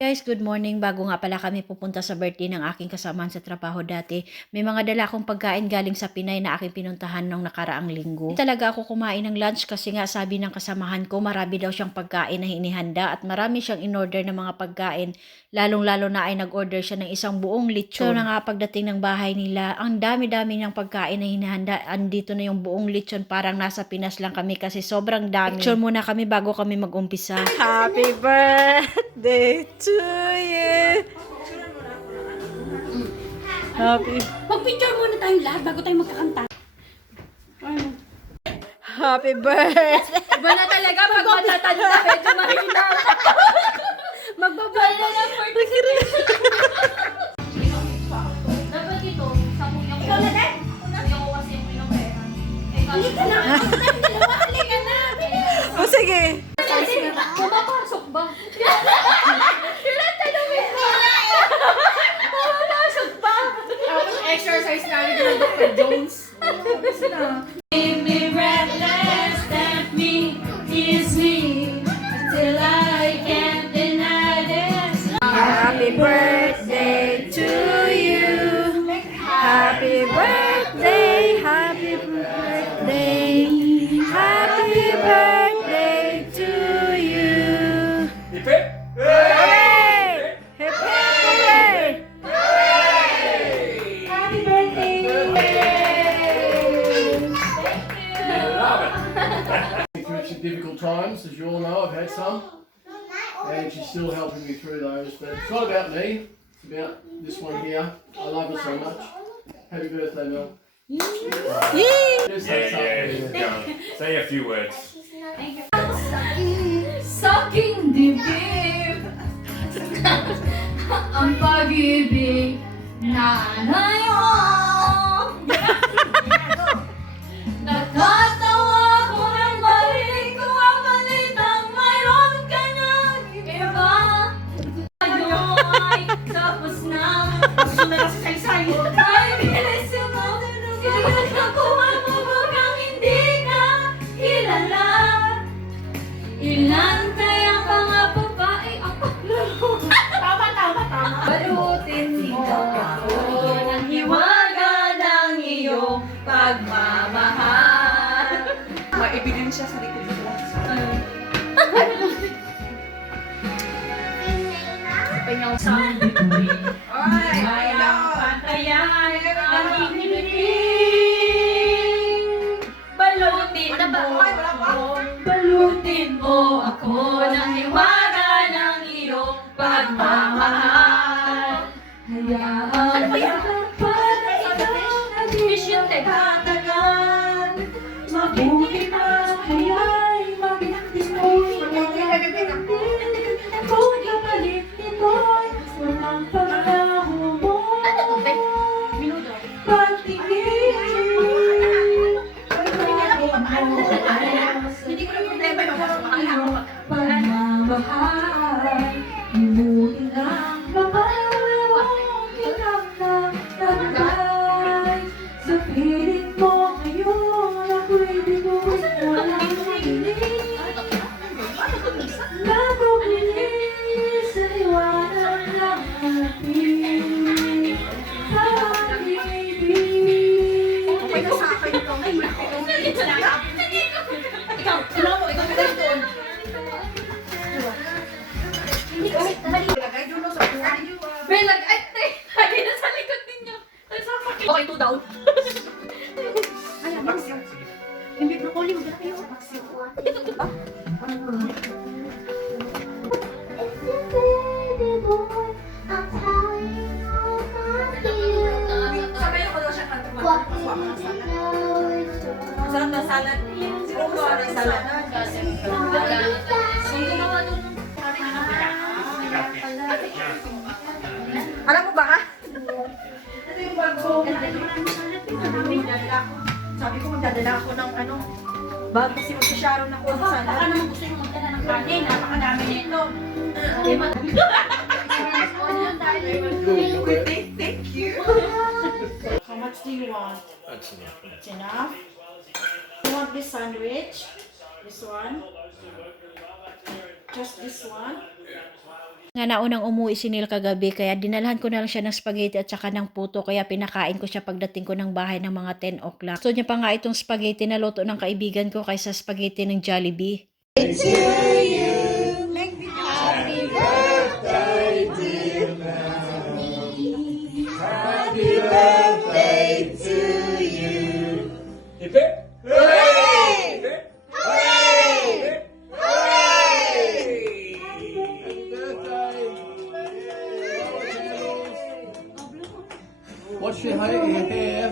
Guys, good morning. Bago nga pala kami pupunta sa birthday ng aking kasamahan sa trabaho dati, may mga dala akong pagkain galing sa Pinay na aking pinuntahan nung nakaraang linggo. Hindi talaga ako kumain ng lunch kasi nga sabi ng kasamahan ko, marami daw siyang pagkain na hinihanda at marami siyang in-order ng mga pagkain. Lalong-lalo na ay nag-order siya ng isang buong lechon. So na nga pagdating ng bahay nila, ang dami-dami ng pagkain na hinihanda. Andito na yung buong lechon, parang nasa Pinas lang kami kasi sobrang dami. Picture muna kami bago kami mag-umpisa. Happy birthday to you. Happy Mag-picture muna tayong lahat bago tayo magkakanta. Happy birthday. Iba na talaga pag matatanda, medyo mahina. Magbabala na ng 43. Dapat ito, sa munyang ko. Ikaw na din? Munyang ko kasi yung pinapera. Hindi ka na. Halika na. O sige. Pumapasok ba? Kailan tanongin mo? Pumapasok ba? Tapos exercise namin yung Dr. Jones. Leave me breathless, tempt me, tease me, until I can't deny this. Happy birthday to you. Happy birthday. Happy birthday. Happy birthday to you. Hip hip! Hooray! Hip hip hooray! Happy birthday! Through some difficult times, as you all know, I've had some, and she's still helping me through those. But it's not about me; it's about this one here. I love her so much. Happy birthday, Mel. Just say something. Go. Say a few words. Saking dibdib ang pag-ibig na ngayon. Natatawa ko nang marinig ko ang balitang mayroon ka ng iba. Ngayon ay tapos na. Gusto na kasi saysay. Ay, bilisin mo. Kinakakuha mo bagang hindi ka kilala. Ilan kaya mga babae ako? Tama. Balutin mo ako ng hiwaga ng iyong pagmamahal. Maibilin siya sa likod nila. Penyaw sa bituin. Ay, Kayang pantayan ang hinihiling. Balutin mo ako ng hiwaga ng iyong pagmamahal. Hayaan mo para ikaw nag-mission tatagal. Mabuti pa kaya'y magiging mo'y kung kapalit nito'y walang pangako mo. hindi ko na problema yung mga Pagmamahal, inuwi lang mapalawang pinagtatagay. Sa piling mo ngayon, ako'y di ko walang makinig. Nabukinig sa liwanag ng ating pag-ibig. Okay na sa akin ito. Ay, ako. Ikaw, ikaw doon. Hindi kasi Lagay doon sa buhay niyo. Belag, ay, lagi na sa likod ninyo. Okay, 2 down. Hindi broccoli, maganda kayo. Sabay ko daw siya kanto. Sarap na salad. Siguro ko ng salad. Ang gumawa doon. Alam mo ba ka? Ito yung bag ko. Sabi ko magdadala ako ng ano. Bag kasi mag-sharon ako ng salad. Baka naman gusto yung magdala ng kanin. Napakadami nito. Thank you. How much do you want? That's enough. It's enough. You want this sandwich? This one? Just this one? Nga naunang umuwi si Neil kagabi kaya dinalhan ko na lang siya ng spaghetti at saka ng puto kaya pinakain ko siya pagdating ko ng bahay ng mga 10 o'clock. Gusto niya pa nga itong spaghetti na luto ng kaibigan ko kaysa spaghetti ng Jollibee. What's your hair?